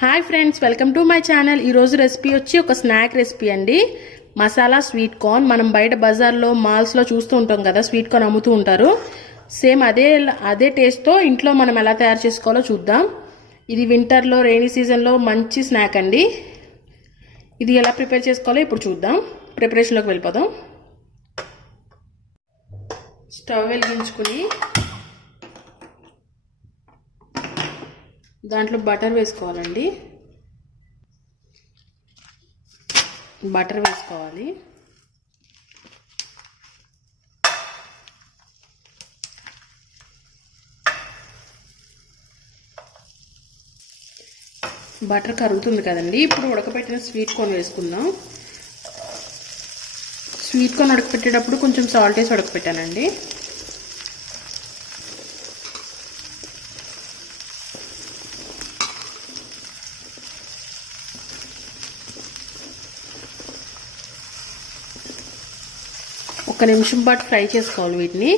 Hi friends, welcome to my channel. ఈరోజు recipe వచ్చి ఒక స్నాక్ రెసిపీ అండి. Masala sweet corn. మనం బయట బజార్లో మాల్స్లో చూస్తూ ఉంటాం కదా, స్వీట్ కార్న్ అమ్ముతూ ఉంటారు. సేమ్ అదే టేస్ట్తో ఇంట్లో మనం ఎలా తయారు చేసుకోవాలో చూద్దాం. ఇది వింటర్లో, రెయినీ సీజన్లో మంచి స్నాక్ అండి. ఇది ఎలా ప్రిపేర్ చేసుకోవాలో ఇప్పుడు చూద్దాం. ప్రిపరేషన్లోకి వెళ్ళిపోదాం. స్టవ్ వెలిగించుకుని దాంట్లో బటర్ వేసుకోవాలండి. బటర్ వేసుకోవాలి. బటర్ కరుగుతుంది కదండి. ఇప్పుడు ఉడకబెట్టిన స్వీట్ కార్న్ వేసుకుందాం. స్వీట్ కార్న్ ఉడకపెట్టేటప్పుడు కొంచెం సాల్ట్ వేసి ఉడకపెట్టానండి. ఒక నిమిషం పాటు ఫ్రై చేసుకోవాలి వీటిని.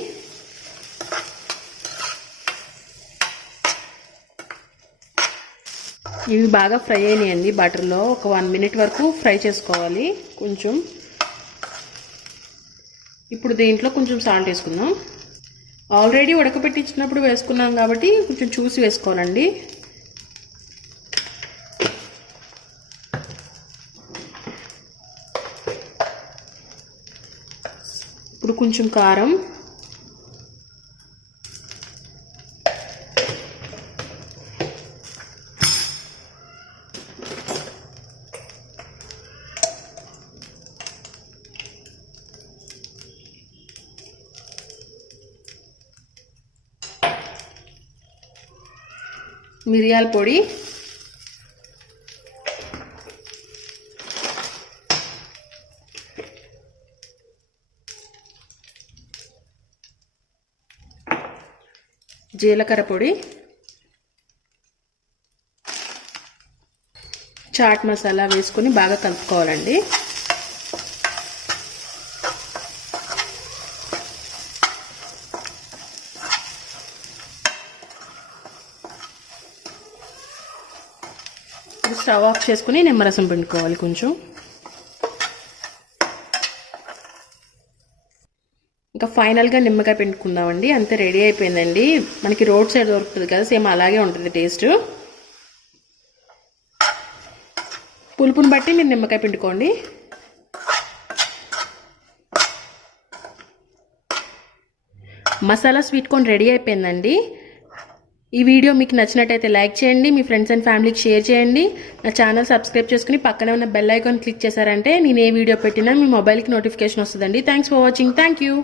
ఇవి బాగా ఫ్రై అయినాయండి బటర్లో. ఒక 1 మినిట్ వరకు ఫ్రై చేసుకోవాలి కొంచెం. ఇప్పుడు దీంట్లో కొంచెం సాల్ట్ వేసుకుందాం. ఆల్రెడీ ఉడకబెట్టించినప్పుడు వేసుకున్నాం కాబట్టి కొంచెం చూసి వేసుకోవాలండి. ఇప్పుడు కొంచెం కారం, మిరియాల పొడి, జీలకర్ర పొడి, చాట్ మసాలా వేసుకొని బాగా కలుపుకోవాలండి. స్టవ్ ఆఫ్ చేసుకుని నిమ్మరసం పిండుకోవాలి కొంచెం. ఇంకా ఫైనల్గా నిమ్మకాయ పిండుకుందామండి. అంతే, రెడీ అయిపోయిందండి. మనకి రోడ్ సైడ్ దొరుకుతుంది కదా, సేమ్ అలాగే ఉంటుంది టేస్ట్. పులుపుని బట్టి మీరు నిమ్మకాయ పిండుకోండి. మసాలా స్వీట్ కార్న్ రెడీ అయిపోయిందండి. ఈ వీడియో మీకు నచ్చినట్టయితే లైక్ చేయండి, మీ ఫ్రెండ్స్ అండ్ ఫ్యామిలీకి షేర్ చేయండి. నా ఛానల్ సబ్స్క్రైబ్ చేసుకుని పక్కనే ఉన్న బెల్ ఐకాన్ క్లిక్ చేశారంటే నేను ఏ వీడియో పెట్టినా మీ మొబైల్కి నోటిఫికేషన్ వస్తుందండి. Thanks for watching. Thank you.